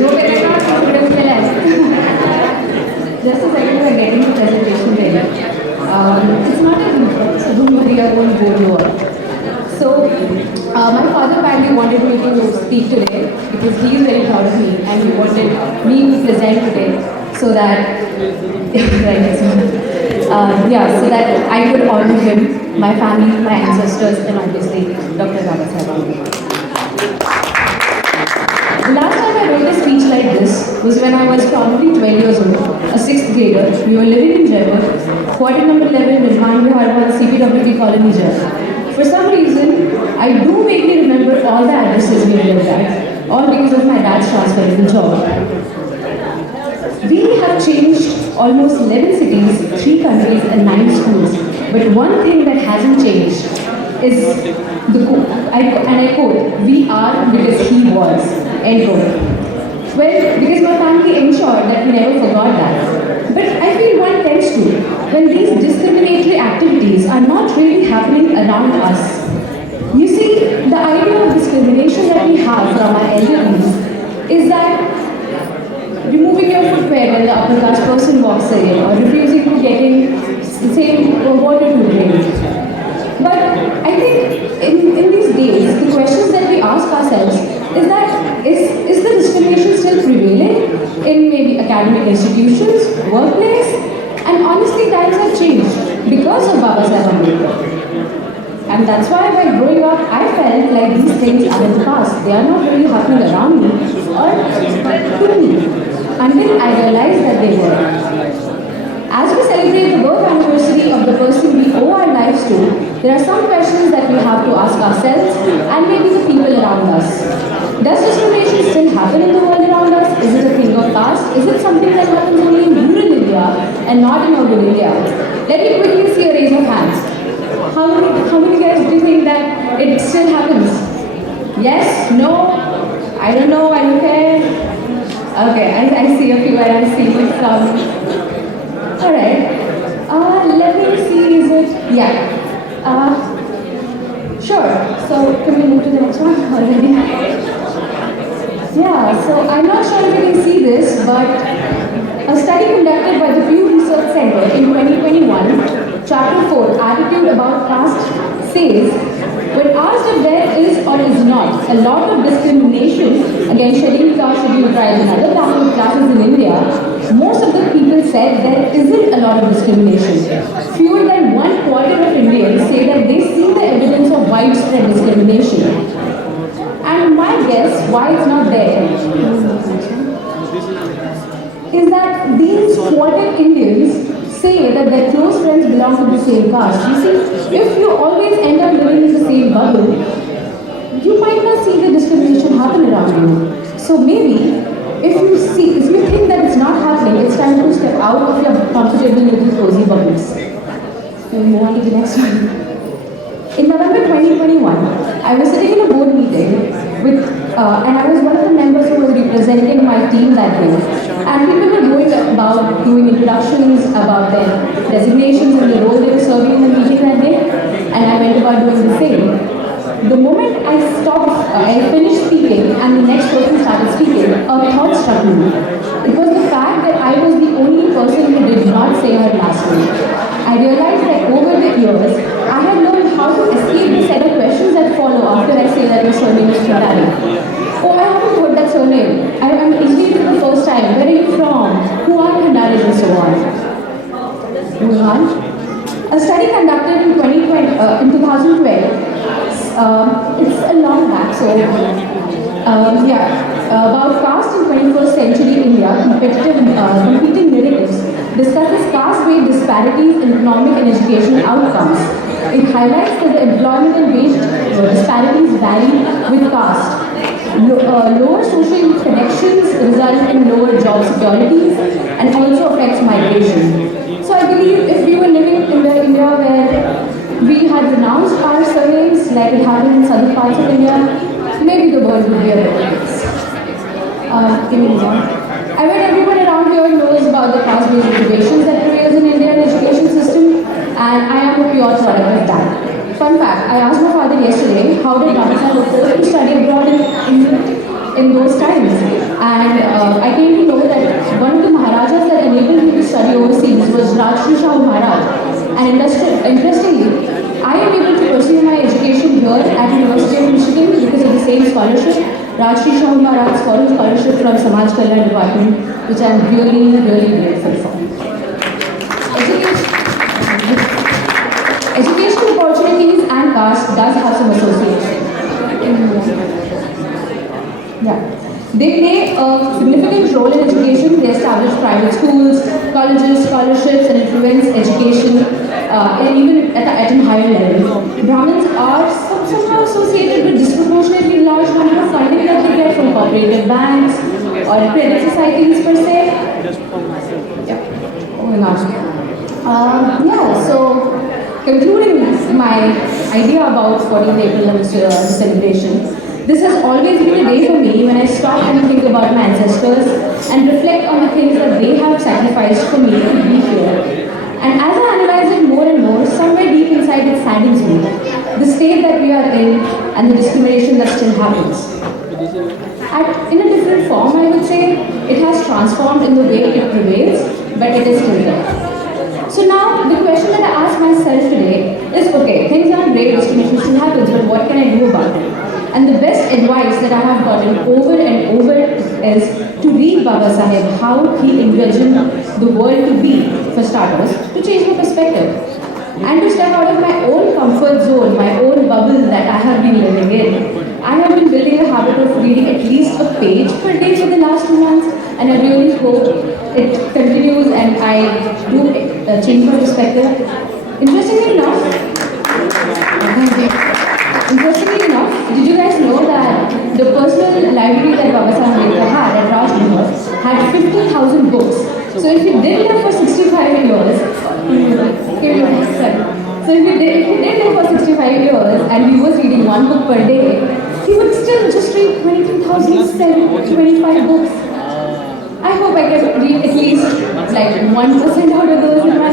जो करेगा स्टूडेंट्स के लिए just a second, we are getting the presentation ready. It's not a room where you are going to go to work. So, my father kindly wanted me to speak today because he is very proud of me and he wanted me to present today so that, so that I could honor him, my family, my ancestors, and obviously Dr. Babasaheb Ambedkar. The last time I wrote a speech like this was when I was probably 12 years old, a 6th grader. We were living in Jaipur, quarter number 11, Nirman Bihar, CPWD colony, Jaipur. For some reason, I do vaguely remember all the addresses we lived at, all because of my dad's transferable job. We have changed almost 11 cities, 3 countries and 9 schools. But one thing that hasn't changed is the quote, and I quote, "We are because he was," end quote. Well, because my family ensured that we never forgot that. But I feel one tends to, when these discriminatory activities are not really happening around us. You see, the idea of discrimination that we have from our elders is that removing your footwear when the upper caste person walks in, or refusing to getting the same water to drink. But I think in these days, the questions that we ask ourselves is that is the discrimination still prevailing in maybe academic institutions, workplace? And honestly, times have changed because of Babasaheb Ambedkar. And that's why while growing up, I felt like these things are in the past. They are not really happening around me or to me until I realized that they were. As we celebrate the birth anniversary of the person we owe our lives to, there are some questions that we have to ask ourselves and maybe the people around us. Does discrimination still happen in the world around us? Is it a thing of caste? Is it something that happens only in rural India and not in urban India? Let me quickly see a raise of hands. How many guys do you think that it still happens? Yes? No? I don't know, I don't care. Okay, I see a few and I see some. Alright. Let me see, is it? Yeah. Sure. So, can we move to the next one already? Yeah, so I'm not sure if you can see this, but a study conducted by the Pew Research Center in 2021, Chapter 4, Attitude About Caste, says, when asked if there is or is not a lot of discrimination against scheduled caste, scheduled tribes and other backward classes in India, most of the people said there isn't a lot of discrimination. Fewer than 1/4 of Indians say that they see the evidence of widespread discrimination. And my guess why it's not there is that these quarter Indians say that their close friends belong to the same caste. You see, if you always end up living in the same bubble, you might not see the discrimination happen around you. So maybe, if you think that it's not happening, it's time to step out of your comfortable little cozy bubbles. We'll move on to the next one. In November 2021, I was sitting in a board meeting and I was one of the members who was representing my team that day. And people were going about doing introductions about their designations and the role they were serving in the meeting that day. And I went about doing the same. The moment I finished speaking and the next person started speaking, a thought struck me. It was the fact that I was the only person who did not say her last name. I realized that over the years, I had learned how to escape the set of questions that follow after I say that your surname is Khandare. Oh, I haven't heard that surname. I'm listening for the first time. Where are you from? Who are Khandare and so on? Moving on. A study conducted in 2012. It's a long back, so about caste in 21st century India, competing narratives discusses caste-based disparities in economic and educational outcomes. It highlights that the employment and wage disparities vary with caste. Lower social connections result in lower job securities and also affects migration. So I believe if we were living in the India where we had renounced our surnames like it happened in southern parts of India, maybe the world would be a better place. Give me this one. I bet everyone around here knows about the caste-based reservations that prevails in Indian education system, and I am a pure product of that. Fun fact, I asked my father yesterday, how did Babasaheb afford to study abroad in those times? And I came to know that one of the Maharajas that enabled me to study overseas was Rajshri Maharaj. And interestingly, I am able to pursue my education here at University of Michigan because of the same scholarship, Rajshri Maharaj scholarship from Samaj Kalyan Department, which I am really, really grateful for. Educational opportunities and caste does have some association. Yeah. They play a significant role in education. They establish private schools, colleges, scholarships, and influence education, and even at a higher level. Brahmins are somehow associated with disproportionately large number of funding that they get from cooperative banks or credit societies per se. Yeah. So concluding my idea about 14th April celebration, this has always been a day for me when I stop and think about my ancestors and reflect on the things that they have sacrificed for me to be here. And as I analyze it more and more, somewhere deep inside it saddens me. The state that we are in and the discrimination that still happens. In a different form, I would say, it has transformed in the way it prevails, but it is still there. So now, the question that I ask myself today is, okay, things are great, discrimination still happens, but what can I do about it? And the best advice that I have gotten over and over is to read Baba Sahib, how he envisioned the world to be, for starters, to change my perspective. And to step out of my own comfort zone, my own bubble that I have been living in. I have been building a habit of reading at least a page per day for the last 2 months, and I really hope it continues and I do change my perspective. Interestingly enough, did you guys know that the personal library that Baba Sahib had at Rajnihar had 50,000 books? So if he did live for 65 years, so if he did live for 65 years and he was reading 1 book per day, he would still just read 23,725 books. I hope I can read at least like 1% out of those in my